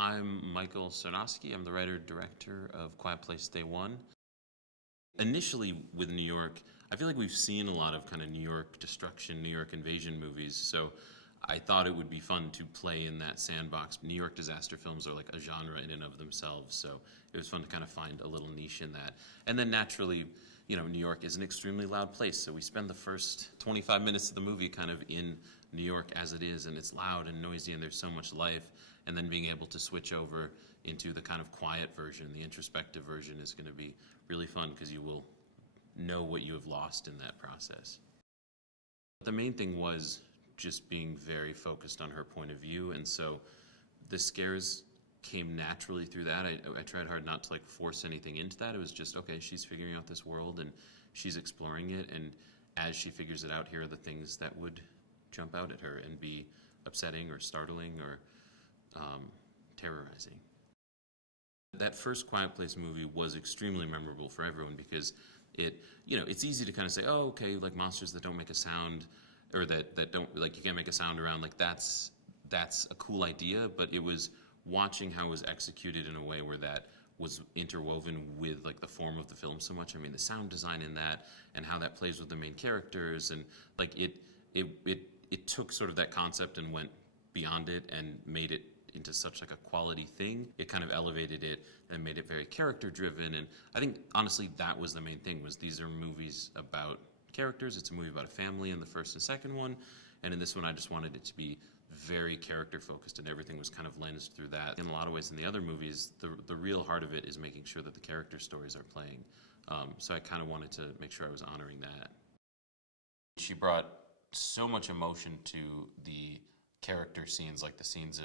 I'm Michael Sarnoski. I'm the writer-director of Quiet Place Day One. Initially with New York, I feel like we've seen a lot of kind of New York destruction, New York invasion movies, so I thought it would be fun to play in that sandbox. New York disaster films are like a genre in and of themselves, so it was fun to kind of find a little niche in that. And then naturally, New York is an extremely loud place, so we spend the first 25 minutes of the movie kind of in New York as it is, and it's loud and noisy and there's so much life, and then being able to switch over into the kind of quiet version, the introspective version, is going to be really fun because you will know what you have lost in that process. The main thing was just being very focused on her point of view, and so the scares came naturally through that. I tried hard not to like force anything into that. It was just, okay, she's figuring out this world and she's exploring it, and as she figures it out, here are the things that would jump out at her and be upsetting or startling or terrorizing. That first Quiet Place movie was extremely memorable for everyone because it's easy to kind of say, oh, okay, like monsters that don't make a sound, or that don't, like, you can't make a sound around, like that's a cool idea, but it was watching how it was executed in a way where that was interwoven with like the form of the film so much. I mean, the sound design in that and how that plays with the main characters, and like it took sort of that concept and went beyond it and made it into such like a quality thing. It kind of elevated it and made it very character driven, and I think honestly that was the main thing, was these are movies about characters. It's a movie about a family in the first and second one, and in this one I just wanted it to be very character focused, and everything was kind of lensed through that. In a lot of ways in the other movies, the real heart of it is making sure that the character stories are playing. So I kind of wanted to make sure I was honoring that. She brought so much emotion to the character scenes, like the scenes of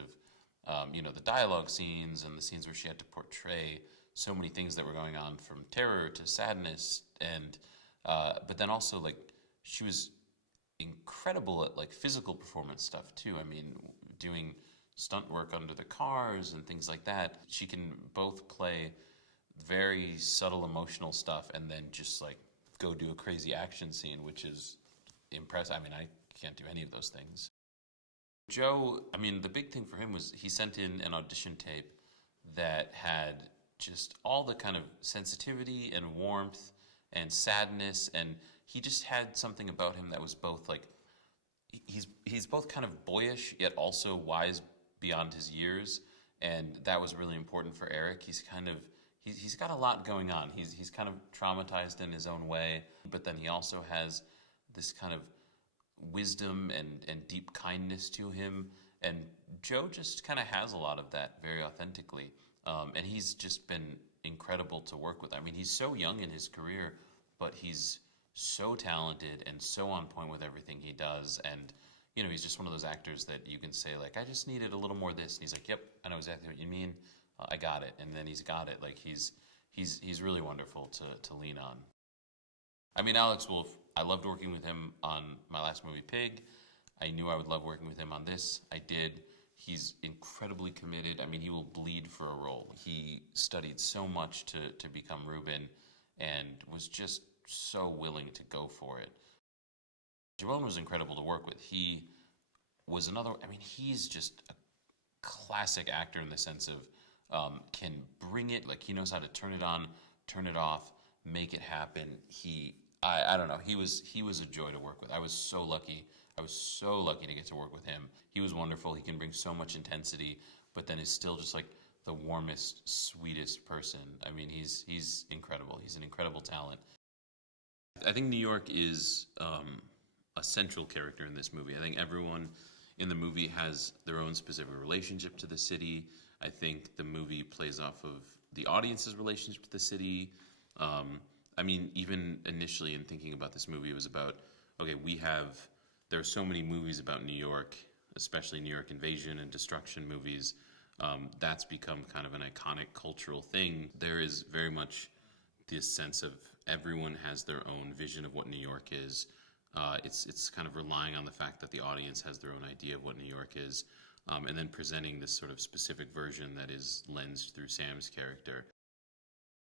the dialogue scenes and the scenes where she had to portray so many things that were going on, from terror to sadness, and but then also like she was incredible at like physical performance stuff too. I mean, doing stunt work under the cars and things like that. She can both play very subtle emotional stuff and then just like go do a crazy action scene, which is impressive. I mean, I can't do any of those things. Joe, I mean, the big thing for him was he sent in an audition tape that had just all the kind of sensitivity and warmth and sadness, and he just had something about him that was both like he's both kind of boyish yet also wise beyond his years, and that was really important for Eric. He's got a lot going on. He's kind of traumatized in his own way, but then he also has this kind of wisdom and deep kindness to him, and Joe just kind of has a lot of that very authentically, and he's just been incredible to work with. I mean, he's so young in his career, but he's so talented and so on point with everything he does, and he's just one of those actors that you can say like, I just needed a little more of this, and he's like, yep, I know exactly what you mean, I got it, and then he's got it. Like he's really wonderful to lean on. I mean, Alex Wolff, I loved working with him on my last movie, Pig. I knew I would love working with him on this. I did. He's incredibly committed. I mean, he will bleed for a role. He studied so much to become Ruben and was just so willing to go for it. Jerome was incredible to work with. He was he's just a classic actor in the sense of can bring it, like he knows how to turn it on, turn it off, make it happen. I don't know. He was a joy to work with. I was so lucky. I was so lucky to get to work with him. He was wonderful. He can bring so much intensity, but then is still just like the warmest, sweetest person. I mean, he's incredible. He's an incredible talent. I think New York is a central character in this movie. I think everyone in the movie has their own specific relationship to the city. I think the movie plays off of the audience's relationship to the city. I mean, even initially in thinking about this movie, it was about, okay, there are so many movies about New York, especially New York invasion and destruction movies. That's become kind of an iconic cultural thing. There is very much this sense of everyone has their own vision of what New York is. It's kind of relying on the fact that the audience has their own idea of what New York is, and then presenting this sort of specific version that is lensed through Sam's character.